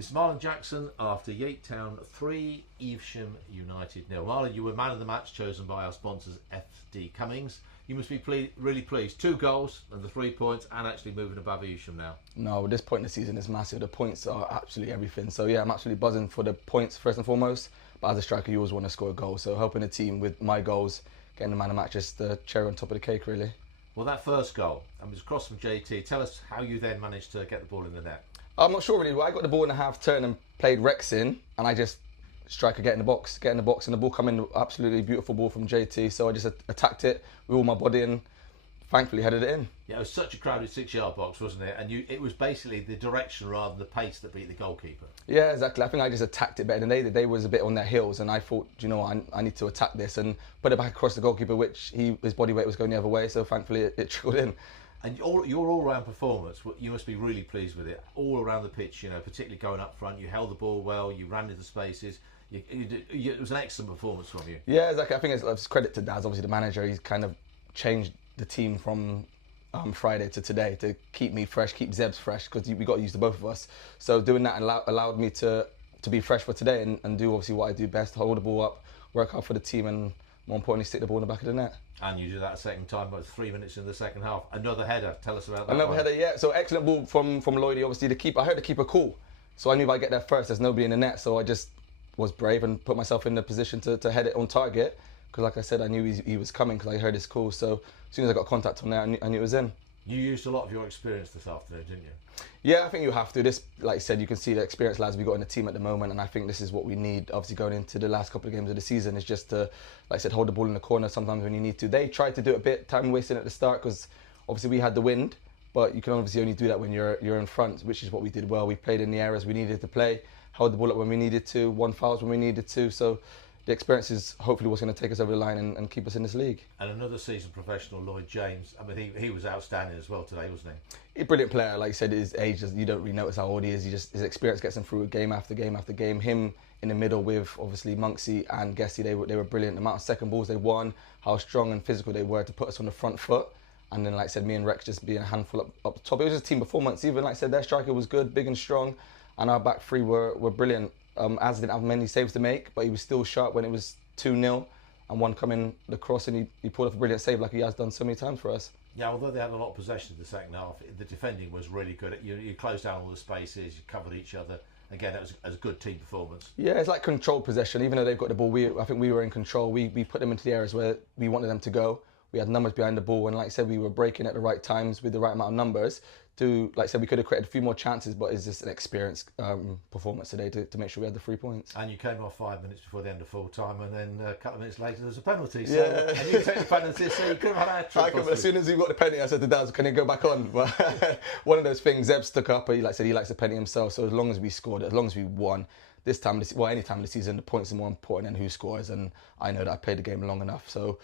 This is Marlon Jackson after Yate Town 3, Evesham United 0. Marlon, you were man of the match chosen by our sponsors FD Cummings. You must be really pleased. 2 goals and the 3 points and actually moving above Evesham now. No, this point in the season is massive. The points are absolutely everything. So yeah, I'm absolutely buzzing for the points first and foremost. But as a striker, you always want to score a goal. So helping the team with my goals, getting the man of the match, just the cherry on top of the cake really. Well, that first goal, it was across from JT. Tell us how you then managed to get the ball in the net. I'm not sure really. Well, I got the ball in a half turn and played Rex in, and I just striker get in the box, and the ball come in, absolutely beautiful ball from JT. So I just attacked it with all my body and thankfully headed it in. Yeah, it was such a crowded 6-yard box, wasn't it? And it was basically the direction rather than the pace that beat the goalkeeper. Yeah, exactly. I think I just attacked it better than they did. They was a bit on their heels, and I thought, do you know what, I need to attack this and put it back across the goalkeeper, which his body weight was going the other way. So thankfully it trickled in. And your all-round performance, you must be really pleased with it. All around the pitch, particularly going up front, you held the ball well, you ran into spaces. It was an excellent performance from you. Yeah, exactly. I think it's credit to Daz, obviously the manager. He's kind of changed the team from Friday to today to keep me fresh, keep Zebs fresh, because we got to use the both of us. So doing that allowed me to be fresh for today and do obviously what I do best, hold the ball up, work hard for the team, and more importantly, stick the ball in the back of the net. And you did that a second time, about 3 minutes in the second half. Another header. Tell us about that. Another header, yeah. So excellent ball from Lloydie. Obviously, the keeper. I heard the keeper call, so I knew if I get there first, there's nobody in the net. So I just was brave and put myself in the position to head it on target. Because, like I said, I knew he was coming because I heard his call. So as soon as I got contact on there, I knew it was in. You used a lot of your experience this afternoon, didn't you? Yeah, I think you have to. This, like you said, you can see the experienced lads we got in the team at the moment, and I think this is what we need. Obviously, going into the last couple of games of the season is just to, like I said, hold the ball in the corner sometimes when you need to. They tried to do it a bit, time wasting at the start because obviously we had the wind, but you can obviously only do that when you're in front, which is what we did well. We played in the areas we needed to play, held the ball up when we needed to, won fouls when we needed to. So the experience is hopefully what's going to take us over the line and keep us in this league. And another seasoned professional, Lloyd James. I mean, he was outstanding as well today, wasn't he? He's a brilliant player. Like you said, his age, you don't really notice how old he is. His experience gets him through game after game after game. Him in the middle with obviously Monksy and Gessie, they were brilliant. The amount of second balls they won, how strong and physical they were to put us on the front foot. And then, like I said, me and Rex just being a handful up top. It was just team performance. Even like I said, their striker was good, big and strong, and our back three were brilliant. Az didn't have many saves to make, but he was still sharp when it was 2-0 and one coming the cross, and he pulled off a brilliant save like he has done so many times for us. Yeah, although they had a lot of possession in the second half, the defending was really good. You closed down all the spaces, you covered each other. Again, it was a good team performance. Yeah, it's like controlled possession. Even though they've got the ball, I think we were in control. We put them into the areas where we wanted them to go. We had numbers behind the ball, and like I said, we were breaking at the right times with the right amount of numbers. Like I said, we could have created a few more chances, but it's just an experienced performance today to make sure we had the 3 points. And you came off 5 minutes before the end of full time, and then a couple of minutes later there was a penalty. So, yeah. And you took the penalty, so you could have had a trick. As soon as we got the penalty, I said to Daz, can it go back on? But one of those things, Zeb stuck up, he likes the penalty himself, so as long as we scored, as long as we won, this time, any time of the season, the points are more important than who scores, and I know that I played the game long enough. So,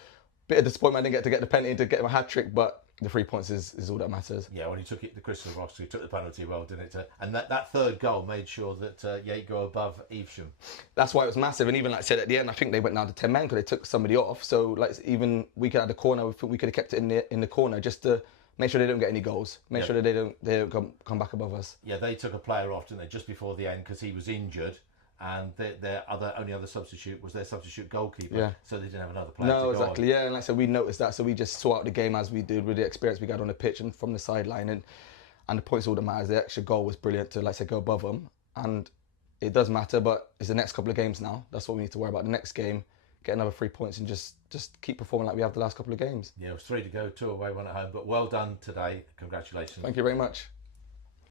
bit of disappointment I didn't get to get the penalty to get my hat trick, but the 3 points is all that matters. Yeah, when he took it to Crystal Ross, he took the penalty well, didn't it? And that third goal made sure that Yate go above Evesham. That's why it was massive. And even like I said at the end, I think they went down to 10 men because they took somebody off. So like even we could have the corner. We could have kept it in the corner just to make sure they don't get any goals. Make sure that they don't come back above us. Yeah, they took a player off, didn't they, just before the end because he was injured. And their only other substitute was their substitute goalkeeper, yeah. So they didn't have another player to No, go exactly, on. Yeah, and like I said, we noticed that, so we just saw out the game as we did with the experience we got on the pitch and from the sideline, and the points all that matters. The extra goal was brilliant to, like I said, go above them, and it does matter, but it's the next couple of games now. That's what we need to worry about. The next game, get another 3 points and just keep performing like we have the last couple of games. Yeah, it was 3 to go, 2 away, 1 at home, but well done today. Congratulations. Thank you very much.